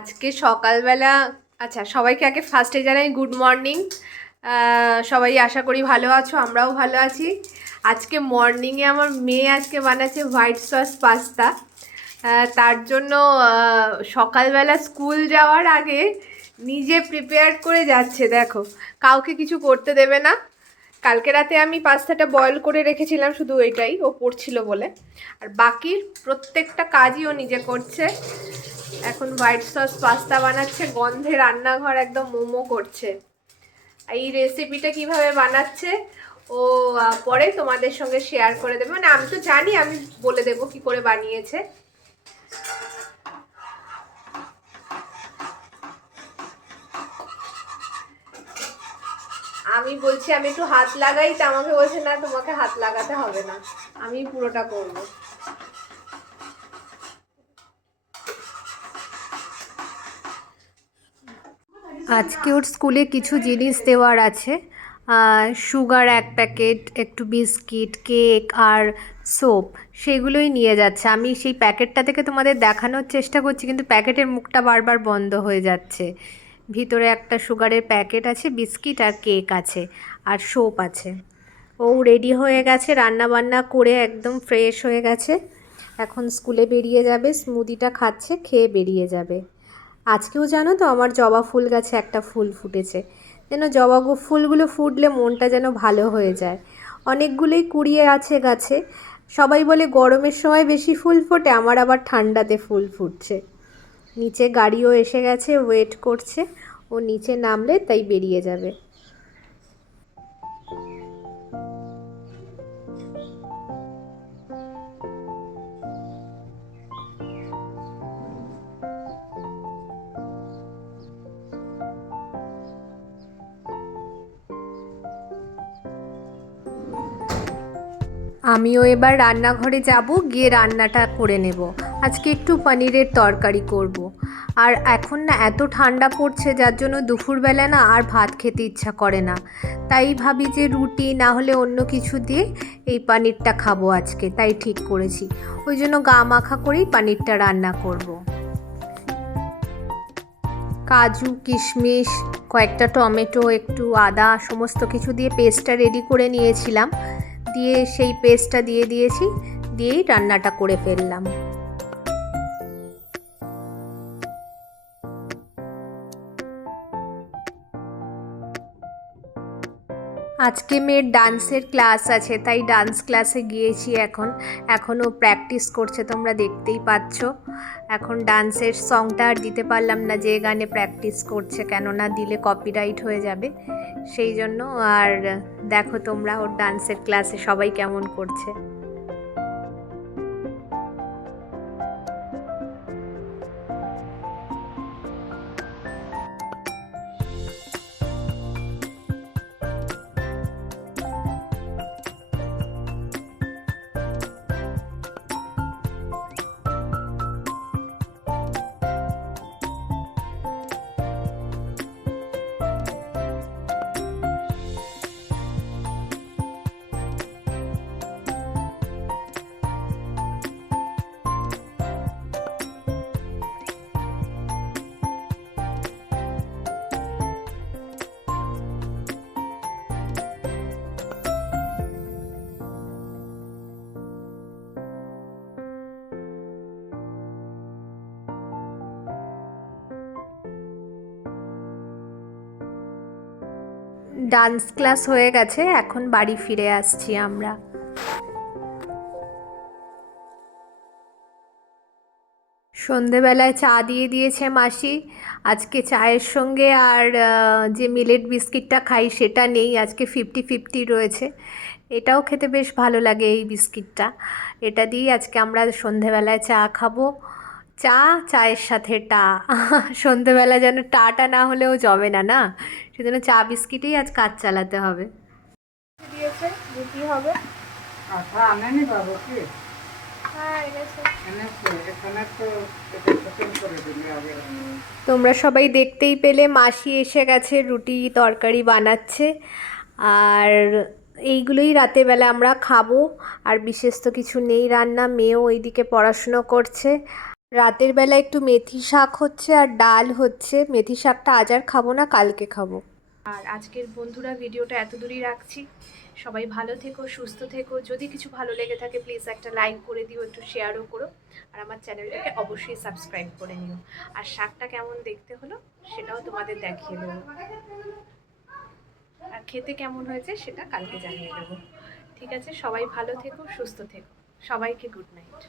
আজকে সকালবেলা আচ্ছা সবাইকে আগে ফার্স্টে জানাই গুড মর্নিং সবাই আশা করি ভালো আছো, আমরাও ভালো আছি। আজকে মর্নিংয়ে আমার মেয়ে আজকে বানাচ্ছে হোয়াইট সস পাস্তা তার জন্য সকালবেলা স্কুল যাওয়ার আগে নিজে প্রিপেয়ার করে যাচ্ছে, দেখো। কাউকে কিছু করতে দেবে না। কালকে রাতে আমি পাস্তাটা বয়েল করে রেখেছিলাম, শুধু ওইটাই ও পড়ছিল বলে। আর বাকি প্রত্যেকটা কাজই ও নিজে করছে। এখন হোয়াইট সস পাস্তা বানাচ্ছে, গন্ধে রান্নাঘর একদম মোমো করছে। এই রেসিপিটা কীভাবে বানাচ্ছে, ও পরে তোমাদের সঙ্গে শেয়ার করে দেবে। মানে আমি তো জানি, আমি বলে দেবো কি করে বানিয়েছে। আমি বলছি, আমি একটু হাত লাগাই, তা আমাকে বলছে, না, তোমাকে হাত লাগাতে হবে না, আমি পুরোটা করব। আজকে ওর স্কুলে কিছু জিনিস দেওয়ার আছে। সুগার এক প্যাকেট, একটু বিস্কিট, কেক আর সোপ, সেগুলোই নিয়ে যাচ্ছে। আমি সেই প্যাকেটটা থেকে তোমাদের দেখানোর চেষ্টা করছি, কিন্তু প্যাকেটের মুখটা বারবার বন্ধ হয়ে যাচ্ছে। ভিতরে একটা সুগারের প্যাকেট আছে, বিস্কিট আর কেক আছে, আর সোপ আছে। ও রেডি হয়ে গেছে রান্না বান্না করে একদম ফ্রেশ হয়ে গেছে। এখন স্কুলে বেরিয়ে যাবে, স্মুদিটা খাচ্ছে, খেয়ে বেরিয়ে যাবে। আজকেও জানো তো আমার জবা ফুল গাছে একটা ফুল ফুটেছে। যেন জবা ফুলগুলো ফুটলে মনটা যেন ভালো হয়ে যায়। অনেকগুলোই কুড়িয়ে আছে গাছে। সবাই বলে গরমের সময় বেশি ফুল ফোটে, আমার আবার ঠান্ডাতে ফুল ফুটছে। নিচে গাড়িও এসে গেছে ওয়েট করছে। ও নিচে নামলে তাই বেরিয়ে যাবে। আমিও এবার রান্নাঘরে যাব, গিয়ে রান্নাটা করে নেব আজকে একটু পনিরের তরকারি করব। আর এখন না এত ঠান্ডা পড়ছে, যার জন্য দুপুরবেলা না আর ভাত খেতে ইচ্ছা করে না তাই ভাবি যে রুটি না হলে অন্য কিছু দিয়ে এই পনিরটা খাব আজকে, তাই ঠিক করেছি ওই জন্য গা মাখা করেই পনিরটা রান্না করব। কাজু, কিশমিশ, কয়েকটা টমেটো, একটু আদা, সমস্ত কিছু দিয়ে পেস্টটা রেডি করে নিয়েছিলাম দিয়ে সেই পেস্টটা দিয়ে দিয়েছি দিয়েই রান্নাটা করে ফেললাম। আজকে মেয়ের ডান্সের ক্লাস আছে, তাই ডান্স ক্লাসে গিয়েছি এখন। এখনও প্র্যাকটিস করছে, তোমরা দেখতেই পাচ্ছ। এখন ডান্সের সংটা আর দিতে পারলাম না যে গানে প্র্যাকটিস করছে, কেননা দিলে কপিরাইট হয়ে যাবে। সেই জন্য আর দেখো তোমরা ওর ডান্সের ক্লাসে সবাই কেমন করছে। ডান্স ক্লাস হয়ে গেছে, এখন বাড়ি ফিরে আসছি আমরা। সন্ধেবেলায় চা দিয়ে দিয়েছে মাসি। আজকে চায়ের সঙ্গে আর যে মিলেট বিস্কিটটা খাই সেটা নেই, আজকে ফিফটি ফিফটি রয়েছে। এটাও খেতে বেশ ভালো লাগে এই বিস্কিটটা। এটা দিয়েই আজকে আমরা সন্ধেবেলায় চা খাব। চা চায়ের সাথে টা। সন্ধেবেলা যেন টাটা না হলেও জমে না না? সেজন্য চা বিস্কিটেই আজ কাজ চালাতে হবে। দিয়েছে রুটি হবে। আঠা আনেনি বাবু কি? হ্যাঁ তোমরা সবাই দেখতেই পেলে মাসি এসে গেছে রুটি তরকারি বানাচ্ছে। আর এইগুলোই রাতেরবেলা আমরা খাব। আর বিশেষ তো কিছু নেই রান্না মেয়েও ওইদিকে পড়াশুনো করছে। রাতের বেলা একটু মেথি শাক হচ্ছে আর ডাল হচ্ছে। মেথি শাকটা আজ আর খাব না, কালকে খাব। আর আজকের বন্ধুরা ভিডিওটা এত দূরই রাখছি। সবাই ভালো থেকো, সুস্থ থেকো। যদি কিছু ভালো লেগে থাকে প্লিজ একটা লাইক করে দিও, একটু শেয়ারও করো। আর আমার চ্যানেলটাকে অবশ্যই সাবস্ক্রাইব করে নিও। আর শাকটা কেমন দেখতে হলো, সেটাও তোমাদের দেখিয়ে দেবো। আর খেতে কেমন হয়েছে, সেটা কালকে জানিয়ে দেবো। ঠিক আছে, সবাই ভালো থেকো, সুস্থ থেকো। সবাইকে গুড নাইট